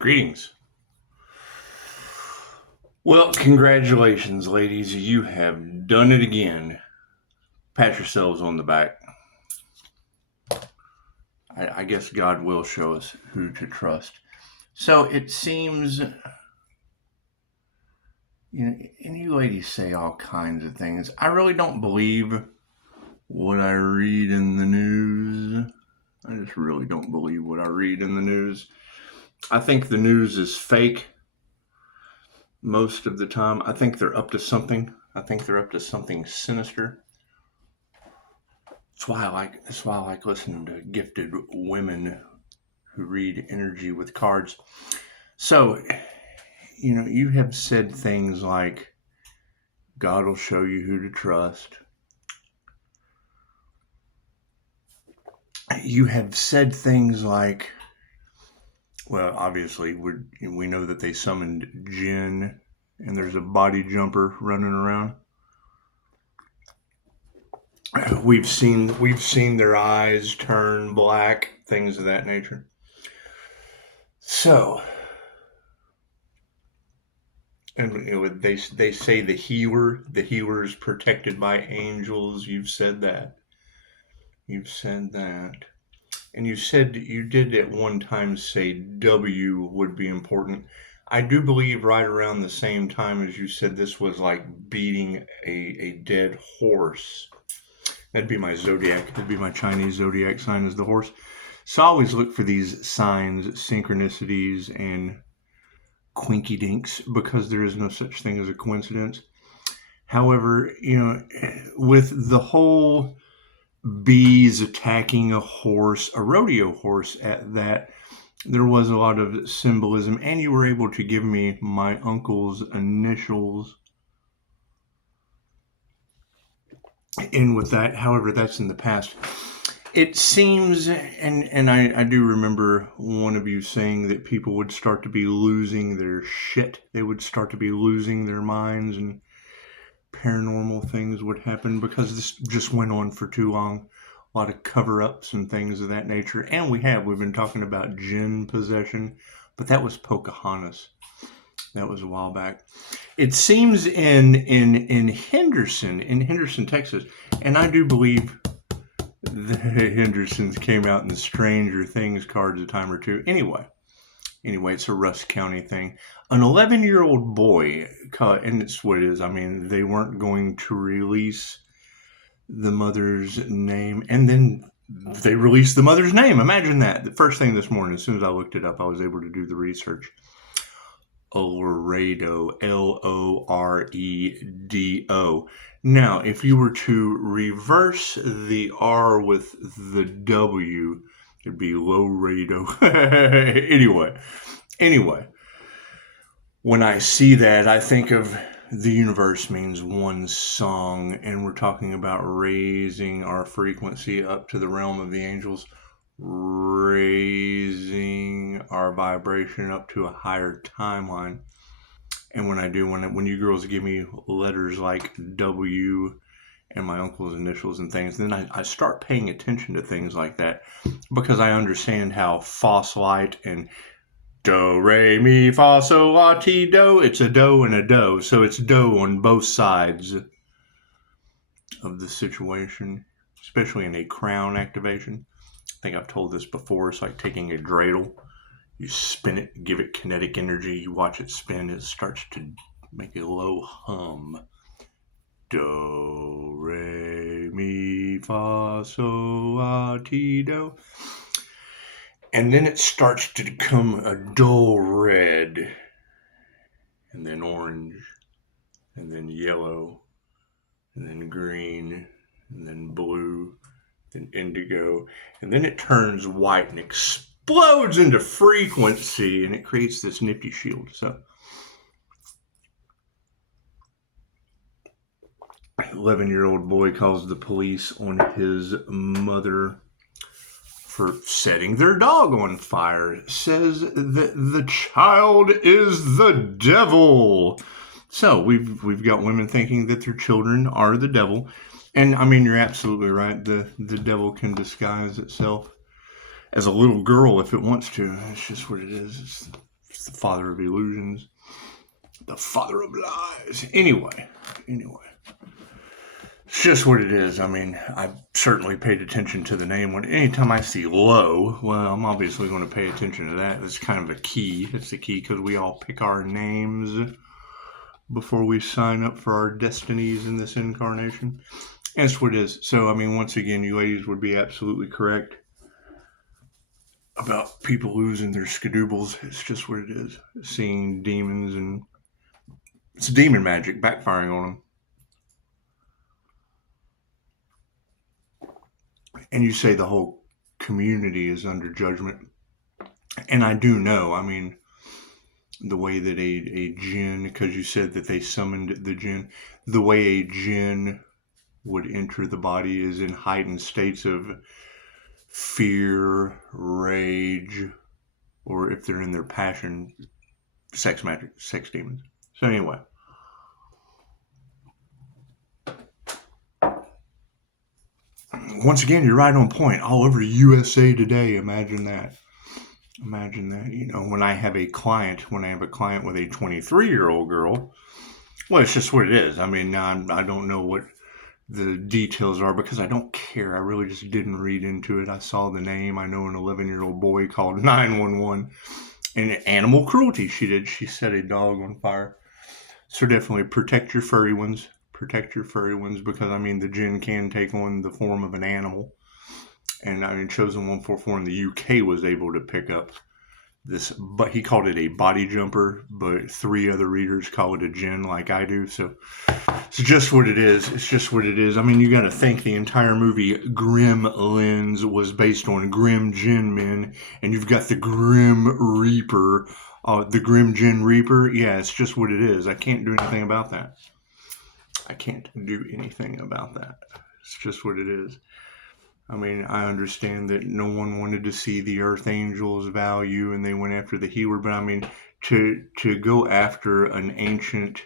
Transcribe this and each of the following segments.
Greetings. Well, congratulations, ladies. You have done it again. Pat yourselves on the back. I guess God will show us who to trust. So it seems, and you ladies say all kinds of things. I really don't believe what I read in the news. I just really don't believe what I read in the news. I think the news is fake most of the time. I think they're up to something. I think they're up to something sinister. That's why I like listening to gifted women who read energy with cards. So, you have said things like, God will show you who to trust. You have said things like, well, obviously, we know that they summoned Jinn, and there's a body jumper running around. We've seen their eyes turn black, things of that nature. So, and they say the healer is protected by angels. You've said that. And you did at one time say W would be important. I do believe right around the same time as you said this was like beating a dead horse. That'd be my zodiac. That'd be my Chinese zodiac sign is the horse. So I always look for these signs, synchronicities, and quinky dinks because there is no such thing as a coincidence. However, with the whole bees attacking a horse, a rodeo horse at that, there was a lot of symbolism, and you were able to give me my uncle's initials in with that. However, that's in the past. It seems, and I do remember one of you saying that people would start to be losing their shit. They would start to be losing their minds, and paranormal things would happen because this just went on for too long. A lot of cover-ups and things of that nature. And we've been talking about Jinn possession, but that was Pocahontas. That was a while back. It seems in Henderson, Texas, and I do believe the Hendersons came out in the Stranger Things cards a time or two. Anyway, it's a Russ County thing. An 11-year-old boy, and it's what it is. I mean, they weren't going to release the mother's name, and then they released the mother's name. Imagine that. The first thing this morning, as soon as I looked it up, I was able to do the research. Loredo, Loredo. Now, if you were to reverse the R with the W, it'd be Loredo. Anyway, when I see that, I think of the universe means one song, and we're talking about raising our frequency up to the realm of the angels, raising our vibration up to a higher timeline. And when you girls give me letters like W and my uncle's initials and things, then I start paying attention to things like that because I understand how fossilite and do, re, mi, fa, sol, la, ti, do. It's a do and a do. So it's do on both sides of the situation, especially in a crown activation. I think I've told this before. It's like taking a dreidel. You spin it, give it kinetic energy. You watch it spin. It starts to make a low hum. Do, re, mi, fa, sol, la, ti, do. And then it starts to become a dull red, and then orange, and then yellow, and then green, and then blue, then indigo, and then it turns white and explodes into frequency, and it creates this nifty shield. So, 11-year-old boy calls the police on his mother for setting their dog on fire, says that the child is the devil. So we've got women thinking that their children are the devil. And I mean, you're absolutely right. The devil can disguise itself as a little girl if it wants to. It's just what it is. It's It's the father of illusions. The father of lies. Anyway. It's just what it is. I mean, I've certainly paid attention to the name. Anytime I see Lowe, well, I'm obviously going to pay attention to that. That's kind of a key. That's the key because we all pick our names before we sign up for our destinies in this incarnation. And that's what it is. So, I mean, once again, you ladies would be absolutely correct about people losing their skadoodles. It's just what it is. Seeing demons, and it's demon magic backfiring on them. And you say the whole community is under judgment. And I do know, I mean, the way that a jinn, because you said that they summoned the jinn, the way a jinn would enter the body is in heightened states of fear, rage, or if they're in their passion, sex magic, sex demons. So anyway. Once again, you're right on point. All over USA Today. Imagine that. You know, when I have a client with a 23-year-old girl, well, it's just what it is. I mean, I don't know what the details are because I don't care. I really just didn't read into it. I saw the name. I know an 11-year-old boy called 911. And animal cruelty she did. She set a dog on fire. So definitely protect your furry ones. Because, I mean, the jinn can take on the form of an animal. And, I mean, Chosen 144 in the UK was able to pick up this, but he called it a body jumper, but 3 other readers call it a jinn like I do. So it's just what it is. I mean, you got to think the entire movie Gremlins was based on Grim Jinn Men, and you've got the Grim Reaper, the Grim Jinn Reaper. Yeah, it's just what it is. I can't do anything about that. It's just what it is. I mean, I understand that no one wanted to see the Earth Angel's value and they went after the healer, but I mean, to go after an ancient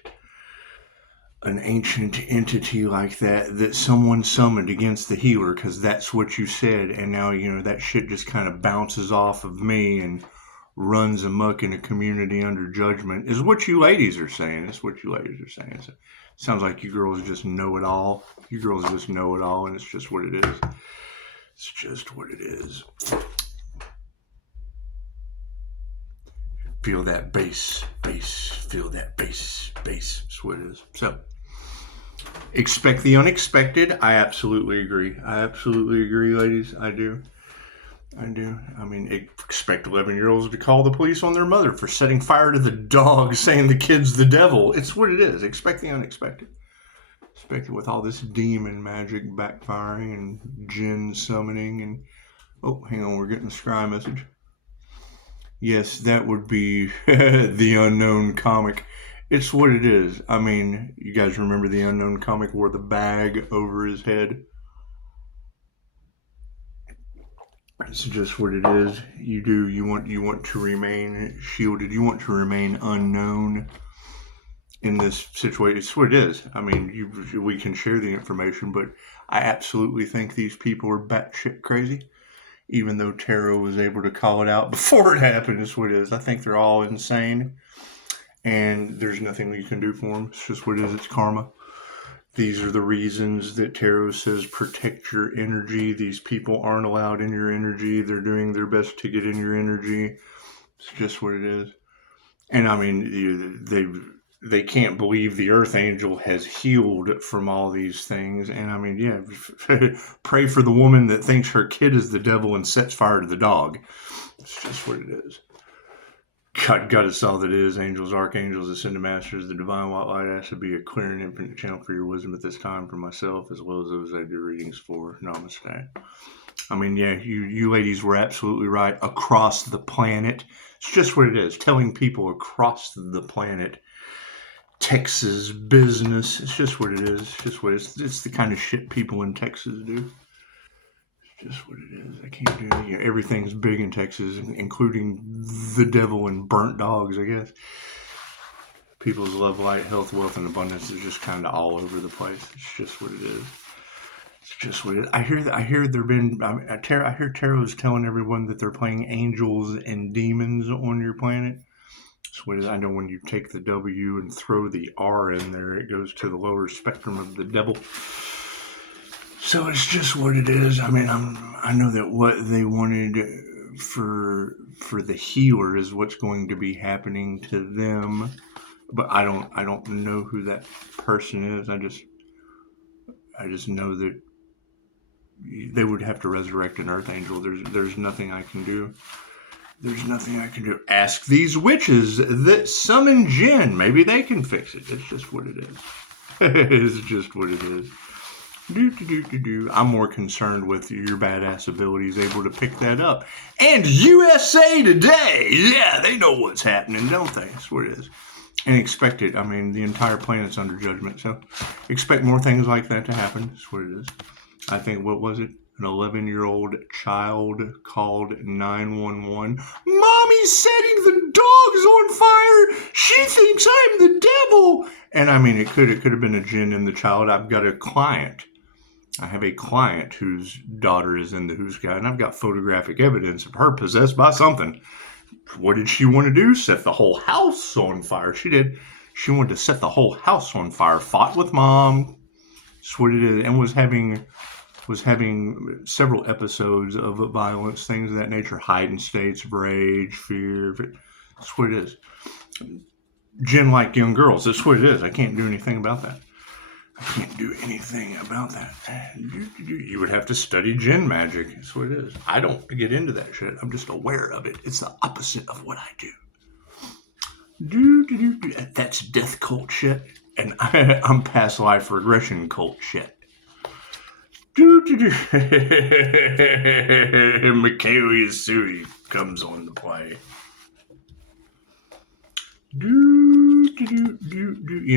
entity like that someone summoned against the healer, because that's what you said, and now, you know, that shit just kind of bounces off of me and runs amok in a community under judgment, is what you ladies are saying. So it sounds like you girls just know it all. And it's just what it is. Feel that bass. Feel that bass. That's what it is. So, expect the unexpected. I absolutely agree, ladies. I do. I mean, expect 11-year-olds to call the police on their mother for setting fire to the dog, saying the kid's the devil. It's what it is. Expect the unexpected. Expect it with all this demon magic backfiring and jinn summoning. And oh, hang on, we're getting a scry message. Yes, that would be the Unknown comic. It's what it is. I mean, you guys remember the Unknown comic wore the bag over his head? It's just what it is. You want to remain shielded. You want to remain unknown in this situation. It's what it is. I mean, we can share the information, but I absolutely think these people are batshit crazy. Even though Tarot was able to call it out before it happened, it's what it is. I think they're all insane, and there's nothing you can do for them. It's just what it is. It's karma. These are the reasons that Tarot says protect your energy. These people aren't allowed in your energy. They're doing their best to get in your energy. It's just what it is. And I mean, they can't believe the Earth Angel has healed from all these things. And I mean, yeah, pray for the woman that thinks her kid is the devil and sets fire to the dog. It's just what it is. God is all that is. Angels, archangels, ascended masters, the divine white light has to be a clear and infinite channel for your wisdom at this time for myself, as well as those I do readings for. Namaste. I mean, yeah, you ladies were absolutely right. Across the planet. It's just what it is. Telling people across the planet Texas business. It's just what it is. It's the kind of shit people in Texas do. It's just what it is. I can't do it. Yeah, everything's big in Texas, including the devil and burnt dogs, I guess. People's love, light, health, wealth, and abundance is just kind of all over the place. It's just what it is. I hear Tarot's telling everyone that they're playing angels and demons on your planet. So what is, I know when you take the W and throw the R in there, it goes to the lower spectrum of the devil. So it's just what it is. I mean, I know that what they wanted for the healer is what's going to be happening to them, but I don't know who that person is. I just know that they would have to resurrect an earth angel. There's nothing I can do. There's nothing I can do. Ask these witches that summon Jinn. Maybe they can fix it. It's just what it is. It's just what it is. I'm more concerned with your badass abilities able to pick that up. And USA Today! Yeah, they know what's happening, don't they? That's what it is. And expect it. I mean, the entire planet's under judgment, so expect more things like that to happen. That's what it is. I think, what was it? An 11-year-old child called 911. Mommy's setting the dogs on fire. She thinks I'm the devil. And I mean, it could have been a jinn in the child. I have a client whose daughter is in the Who's Guide, and I've got photographic evidence of her possessed by something. What did she want to do? Set the whole house on fire. She did. She wanted to set the whole house on fire. Fought with mom. That's what it is. And was having several episodes of violence, things of that nature, heightened states of rage, fear. That's what it is. Jinn like young girls. That's what it is. I can't do anything about that. You would have to study jinn magic. That's what it is. I don't get into that shit. I'm just aware of it. It's the opposite of what I do. That's death cult shit. And I'm past life regression cult shit. Michaela Sui comes on the play. You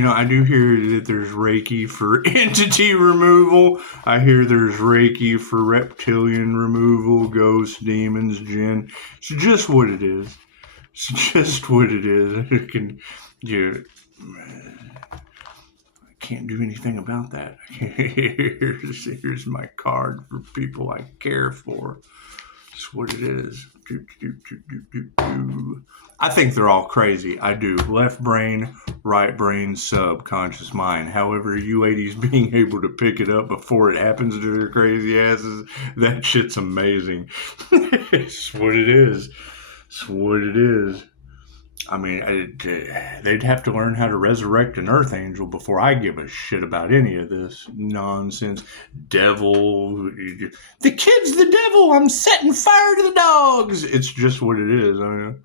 know, I do hear that there's Reiki for entity removal. I hear there's Reiki for reptilian removal, ghosts, demons, jinn. It's just what it is. It's just what it is. I can't do anything about that. Here's my card for people I care for. It's what it is. I think they're all crazy. I do. Left brain, right brain, subconscious mind. However, you ladies being able to pick it up before it happens to their crazy asses, that shit's amazing. It's what it is. It's what it is. I mean, they'd have to learn how to resurrect an earth angel before I give a shit about any of this nonsense. Devil. The kid's the devil. I'm setting fire to the dogs. It's just what it is. I mean,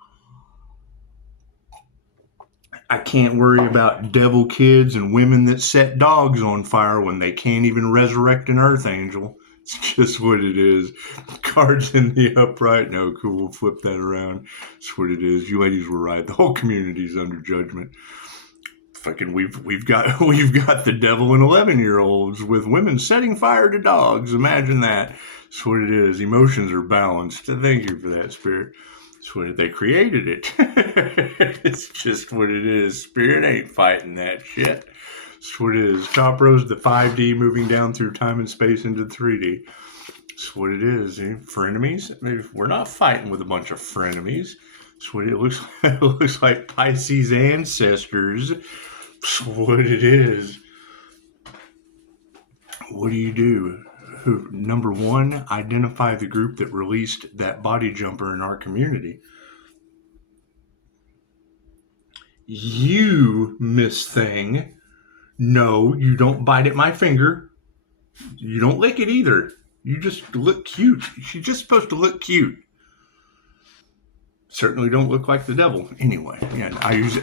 I can't worry about devil kids and women that set dogs on fire when they can't even resurrect an earth angel. It's just what it is. Cards in the upright. No, cool. We'll flip that around. It's what it is. You ladies were right. The whole community's under judgment. Fucking, we've got the devil and 11-year-olds with women setting fire to dogs. Imagine that. It's what it is. Emotions are balanced. Thank you for that, Spirit. It's what they created it. It's just what it is. Spirit ain't fighting that shit. That's what it is. Top rose, the 5D moving down through time and space into 3D. That's what it is. Frenemies? Maybe we're not fighting with a bunch of frenemies. That's what it looks like. It looks like Pisces ancestors. That's what it is. What do you do? Number one, identify the group that released that body jumper in our community. You, Miss Thing. No, you don't bite at my finger. You don't lick it either. You just look cute. She's just supposed to look cute. Certainly don't look like the devil. Anyway, yeah, I use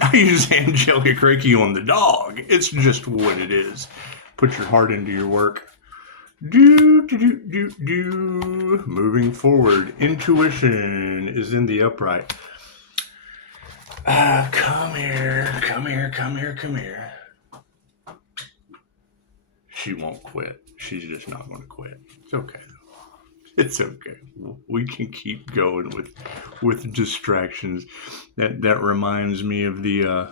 angelic Reiki on the dog. It's just what it is. Put your heart into your work. Moving forward. Intuition is in the upright. Come here. She won't quit. She's just not going to quit. It's okay, though. It's okay. We can keep going with distractions. That reminds me of the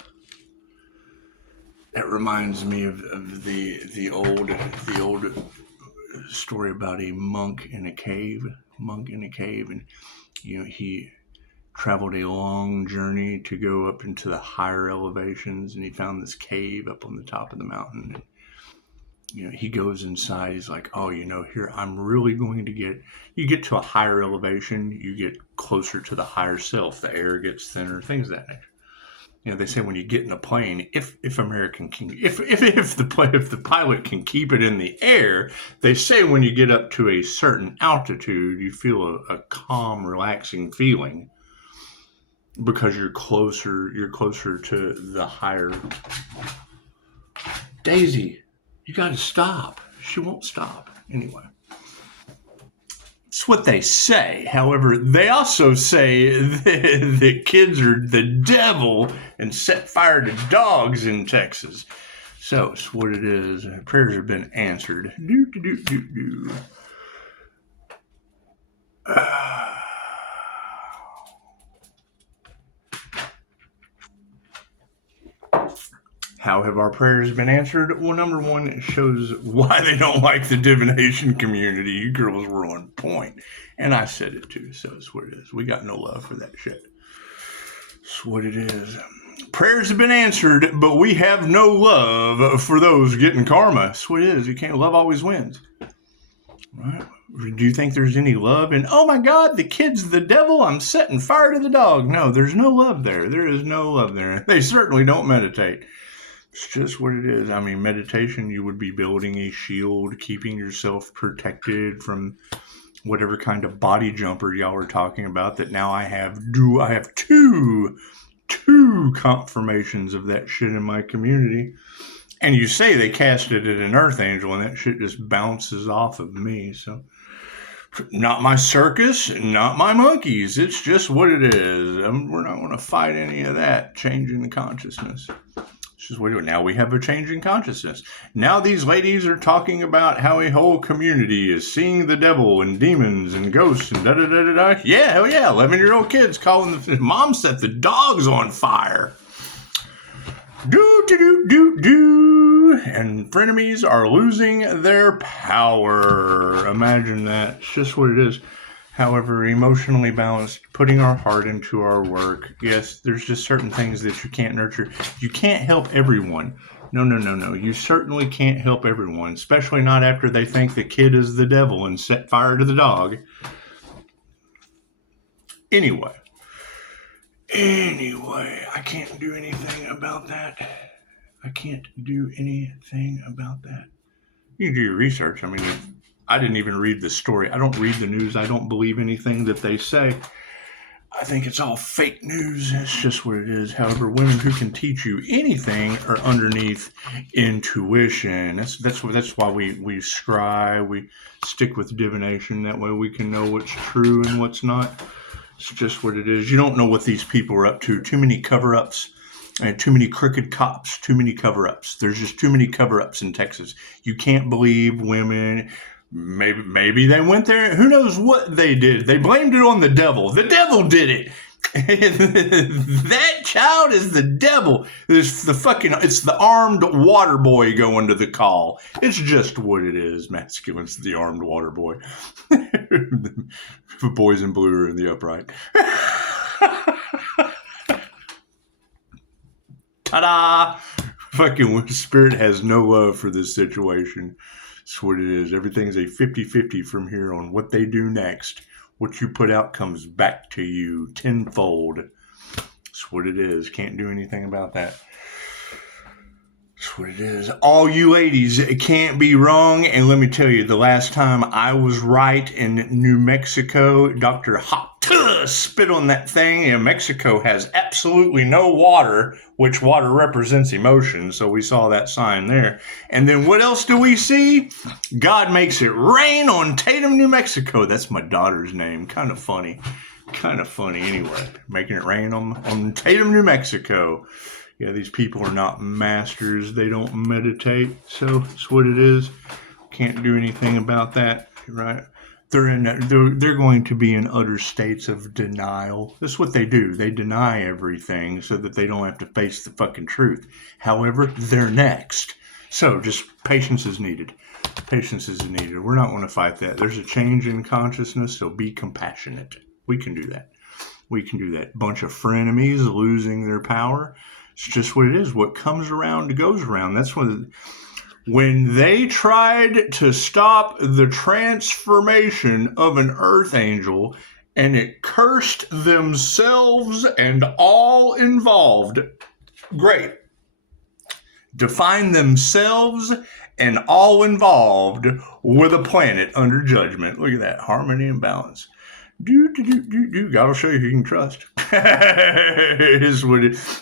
old story about a monk in a cave, and he traveled a long journey to go up into the higher elevations, and he found this cave up on the top of the mountain. And, he goes inside. He's like, oh, here, I'm really going to you get to a higher elevation, you get closer to the higher self. The air gets thinner, things of that nature. They say when you get in a plane, if the pilot can keep it in the air, they say when you get up to a certain altitude, you feel a calm, relaxing feeling because you're closer to the higher. Daisy, you got to stop. She won't stop. Anyway. It's what they say. However, they also say that kids are the devil and set fire to dogs in Texas. So it's what it is. Prayers have been answered. How have our prayers been answered? Well, number one, it shows why they don't like the divination community. You girls were on point. And I said it too, so it's what it is. We got no love for that shit. It's what it is. Prayers have been answered, but we have no love for those getting karma. It's what it is. You can't, love always wins. Right? Do you think there's any love in, oh my God, the kid's the devil, I'm setting fire to the dog? No, there's no love there. There is no love there. They certainly don't meditate. It's just what it is. I mean, meditation, you would be building a shield, keeping yourself protected from whatever kind of body jumper y'all were talking about that now I have two confirmations of that shit in my community. And you say they casted it an earth angel and that shit just bounces off of me. So not my circus, not my monkeys. It's just what it is. We're not going to fight any of that, changing the consciousness. Now we have a change in consciousness. Now these ladies are talking about how a whole community is seeing the devil and demons and ghosts and da-da-da-da-da. Yeah, hell yeah. 11-year-old kids calling mom set the dogs on fire. Do. And frenemies are losing their power. Imagine that. It's just what it is. However, emotionally balanced, putting our heart into our work. Yes, there's just certain things that you can't nurture. You can't help everyone. No. You certainly can't help everyone, especially not after they think the kid is the devil and set fire to the dog. Anyway, I can't do anything about that. You can do your research. I mean, I didn't even read the story. I don't read the news. I don't believe anything that they say. I think it's all fake news. It's just what it is. However, women who can teach you anything are underneath intuition. That's why we scry. We stick with divination. That way we can know what's true and what's not. It's just what it is. You don't know what these people are up to. Too many cover-ups. And too many crooked cops. Too many cover-ups. There's just too many cover-ups in Texas. You can't believe women. Maybe they went there. Who knows what they did? They blamed it on the devil. The devil did it. That child is the devil. It's the armed water boy going to the call. It's just what it is. Masculine's the armed water boy. The boys in blue are in the upright. Ta-da! Fucking spirit has no love for this situation. That's what it is. Everything's a 50-50 from here on what they do next. What you put out comes back to you tenfold. That's what it is. Can't do anything about that. That's what it is. All you ladies, it can't be wrong. And let me tell you, the last time I was right in New Mexico, Dr. Hot spit on that thing. And Mexico has absolutely no water, which water represents emotion. So we saw that sign there. And then what else do we see? God makes it rain on Tatum, New Mexico. That's my daughter's name. Kind of funny. Anyway, making it rain on Tatum, New Mexico. Yeah, these people are not masters. They don't meditate. So it's what it is. Can't do anything about that, right? They're going to be in utter states of denial. That's what they do. They deny everything so that they don't have to face the fucking truth. However, they're next. So just patience is needed. We're not going to fight that. There's a change in consciousness, so be compassionate. We can do that. We can do that. Bunch of frenemies losing their power. It's just what it is. What comes around goes around. That's when they tried to stop the transformation of an earth angel, and it cursed themselves and all involved. Great. Define themselves and all involved with a planet under judgment. Look at that. Harmony and balance. God will show you who you can trust.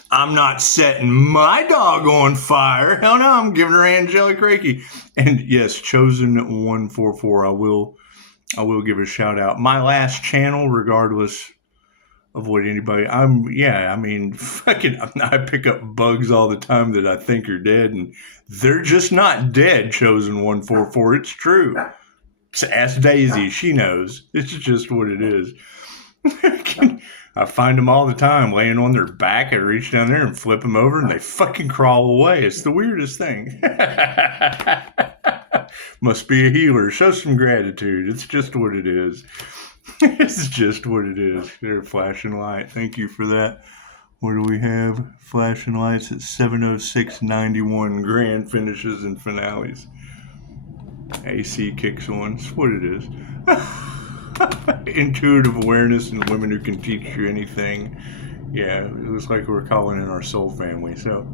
I'm not setting my dog on fire. Hell no, I'm giving her angelic Reiki. And yes, Chosen 144, I will give a shout out. My last channel, regardless of what anybody, I pick up bugs all the time that I think are dead, and they're just not dead, Chosen 144. It's true. Ask Daisy, she knows. It's just what it is. I find them all the time laying on their back. I reach down there and flip them over, and they fucking crawl away. It's the weirdest thing. Must be a healer. Show some gratitude. It's just what it is. It's just what it is. They're flashing light. Thank you for that. What do we have? Flashing lights at 7:06:91. Grand finishes and finales. AC kicks on. It's what it is. Intuitive awareness and women who can teach you anything. Yeah, it looks like we're calling in our soul family. So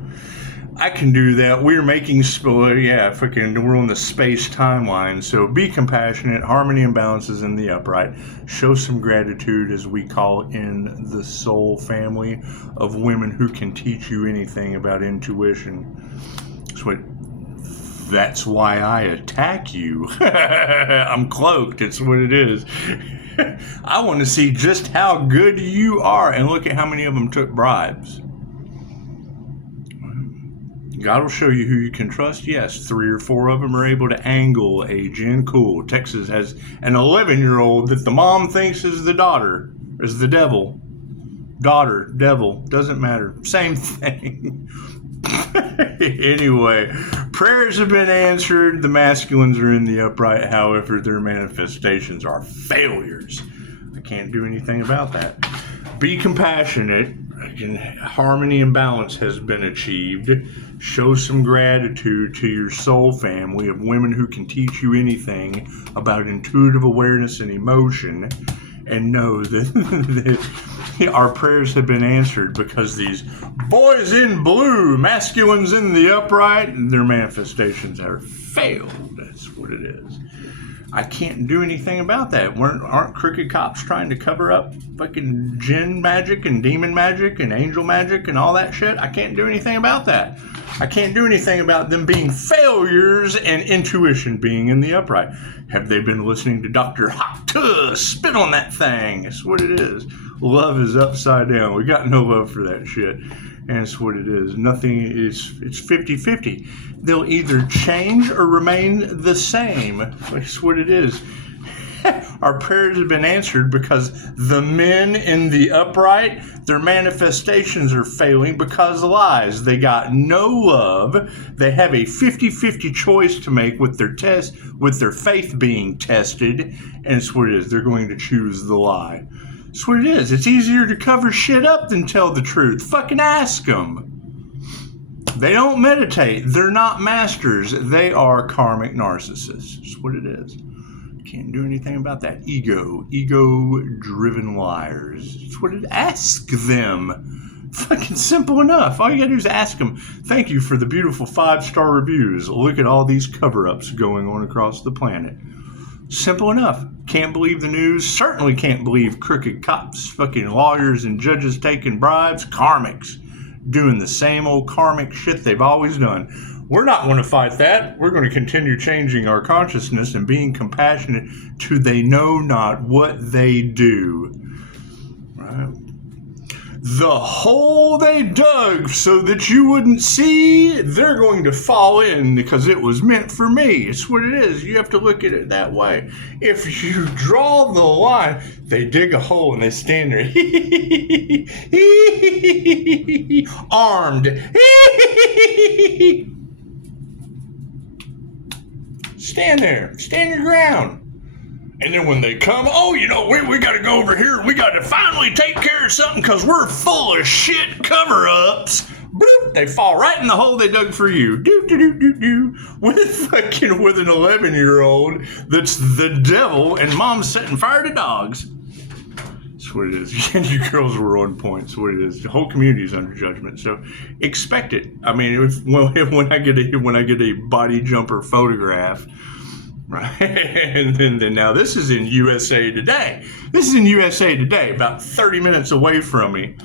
I can do that. We're making, we're on the space timeline. So be compassionate. Harmony and balance is in the upright. Show some gratitude as we call in the soul family of women who can teach you anything about intuition. That's why I attack you. I'm cloaked. It's what it is. I want to see just how good you are. And look at how many of them took bribes. God will show you who you can trust. Yes, 3 or 4 of them are able to angle a Jinn. Cool. Texas has an 11-year-old that the mom thinks is the daughter, is the devil. Daughter, devil, doesn't matter. Same thing. Anyway, prayers have been answered. The masculines are in the upright. However, their manifestations are failures. I can't do anything about that. Be compassionate. Harmony and balance has been achieved. Show some gratitude to your soul family of women who can teach you anything about intuitive awareness and emotion. And know that our prayers have been answered because these boys in blue, masculines in the upright, their manifestations have failed. That's what it is. I can't do anything about that. Aren't crooked cops trying to cover up fucking Jinn magic and demon magic and angel magic and all that shit? I can't do anything about that. I can't do anything about them being failures and intuition being in the upright. Have they been listening to Dr. Hot spit on that thing? It's what it is. Love is upside down. We got no love for that shit. And it's what it is. Nothing is, it's 50-50. They'll either change or remain the same. It's what it is. Our prayers have been answered because the men in the upright, their manifestations are failing because of lies. They got no love. They have a 50-50 choice to make with their faith being tested. And it's what it is. They're going to choose the lie. That's what it is. It's easier to cover shit up than tell the truth. Fucking ask them. They don't meditate. They're not masters. They are karmic narcissists. That's what it is. Can't do anything about that. Ego-driven liars. That's what it is. Ask them. Fucking simple enough. All you gotta do is ask them. Thank you for the beautiful 5-star reviews. Look at all these cover-ups going on across the planet. Simple enough. Can't believe the news. Certainly can't believe crooked cops, fucking lawyers and judges taking bribes. Karmics doing the same old karmic shit they've always done. We're not going to fight that. We're going to continue changing our consciousness and being compassionate to they know not what they do. Right? The hole they dug so that you wouldn't see, they're going to fall in because it was meant for me. It's what it is. You have to look at it that way. If you draw the line, they dig a hole and they stand there. Armed. Stand there. Stand your ground. And then when they come, oh, you know, we got to go over here. We got to finally take care of something because we're full of shit cover-ups. Bloop, they fall right in the hole they dug for you. Do. With an 11-year-old that's the devil and mom's setting fire to dogs. That's what it is. And you girls were on point. That's what it is. The whole community is under judgment. So expect it. I mean, when I get a body jumper photograph, right? And then now this is in USA Today. This is in USA Today, about 30 minutes away from me.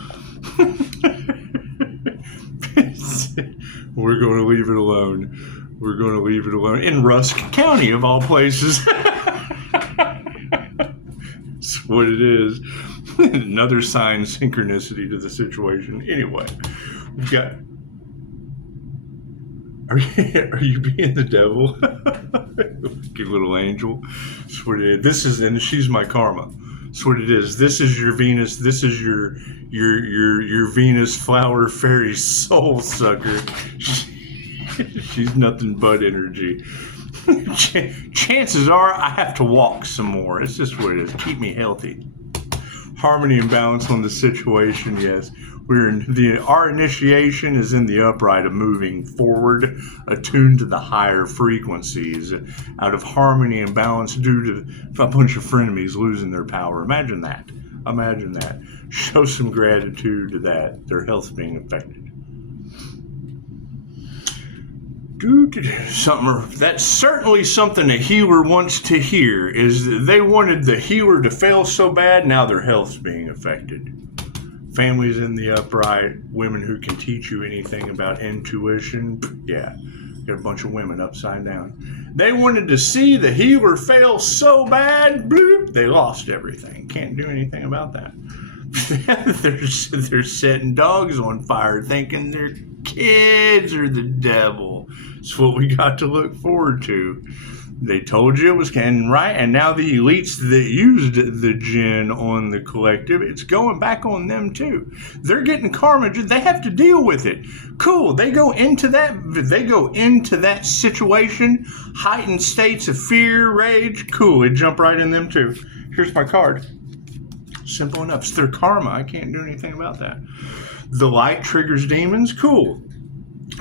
We're going to leave it alone. We're going to leave it alone. In Rusk County, of all places. That's what it is. Another sign, synchronicity to the situation. Anyway, we've got... Are you being the devil? Cute little angel. That's what it is. And she's my karma. That's what it is. This is your Venus. This is your Venus flower fairy soul sucker. She's nothing but energy. Chances are I have to walk some more. It's just what it is. Keep me healthy. Harmony and balance on the situation. Yes, our initiation is in the upright of moving forward, attuned to the higher frequencies, out of harmony and balance due to a bunch of frenemies losing their power. Imagine that. Imagine that. Show some gratitude to that. Their health being affected. That's certainly something a healer wants to hear, is they wanted the healer to fail so bad, now their health's being affected. Families in the upright, women who can teach you anything about intuition. Yeah, got a bunch of women upside down. They wanted to see the healer fail so bad, bloop, they lost everything. Can't do anything about that. They're setting dogs on fire thinking their kids are the devil. It's what we got to look forward to. They told you it was right, and now the elites that used the jinn on the collective, it's going back on them too. They're getting karma. They have to deal with it. Cool. They go into that situation, heightened states of fear, rage. Cool. It jump right in them too. Here's my card. Simple enough. It's their karma. I can't do anything about that. The light triggers demons. Cool.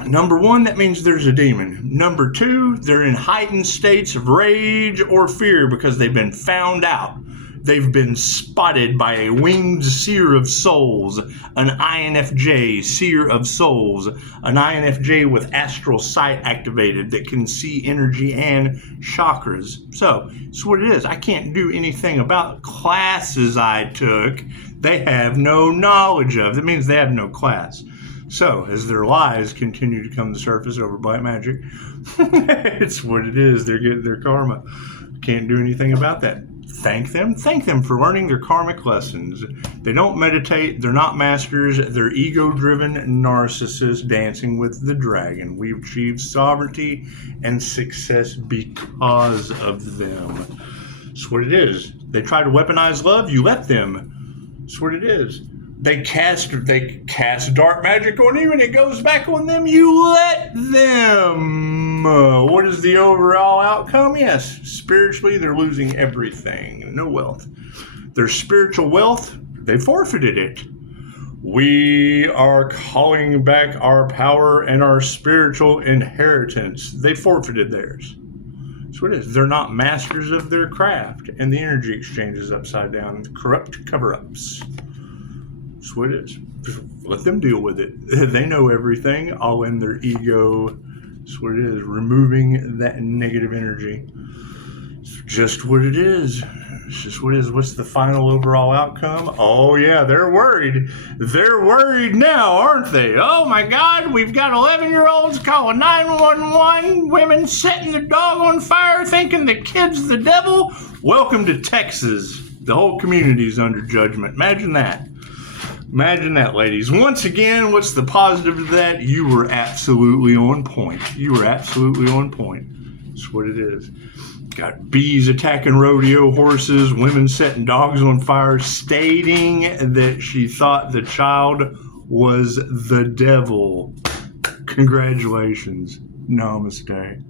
Number one, that means there's a demon. Number two, they're in heightened states of rage or fear because they've been found out. They've been spotted by a winged seer of souls, an INFJ, seer of souls, an INFJ with astral sight activated that can see energy and chakras. So, it's what it is. I can't do anything about classes I took. They have no knowledge of. That means they have no class. So, as their lies continue to come to the surface over black magic, it's what it is. They're getting their karma. Can't do anything about that. Thank them for learning their karmic lessons. They don't meditate. They're not masters. They're ego-driven narcissists dancing with the dragon. We've achieved sovereignty and success because of them. That's what it is. They try to weaponize love. You let them. That's what it is. They cast dark magic on you and it goes back on them. You let them. What is the overall outcome? Yes, spiritually they're losing everything. No wealth. Their spiritual wealth, they forfeited it. We are calling back our power and our spiritual inheritance. They forfeited theirs. That's what it is. They're not masters of their craft, and the energy exchange is upside down. Corrupt cover-ups. That's what it is. Just let them deal with it. They know everything, all in their ego. That's what it is. Removing that negative energy. It's just what it is. It's just what it is. What's the final overall outcome? Oh, yeah, they're worried. They're worried now, aren't they? Oh, my God, we've got 11-year-olds calling 911, women setting the dog on fire, thinking the kid's the devil. Welcome to Texas. The whole community's under judgment. Imagine that. Imagine that, ladies. Once again, what's the positive of that? You were absolutely on point. You were absolutely on point. That's what it is. Got bees attacking rodeo horses, women setting dogs on fire, stating that she thought the child was the devil. Congratulations. Namaste.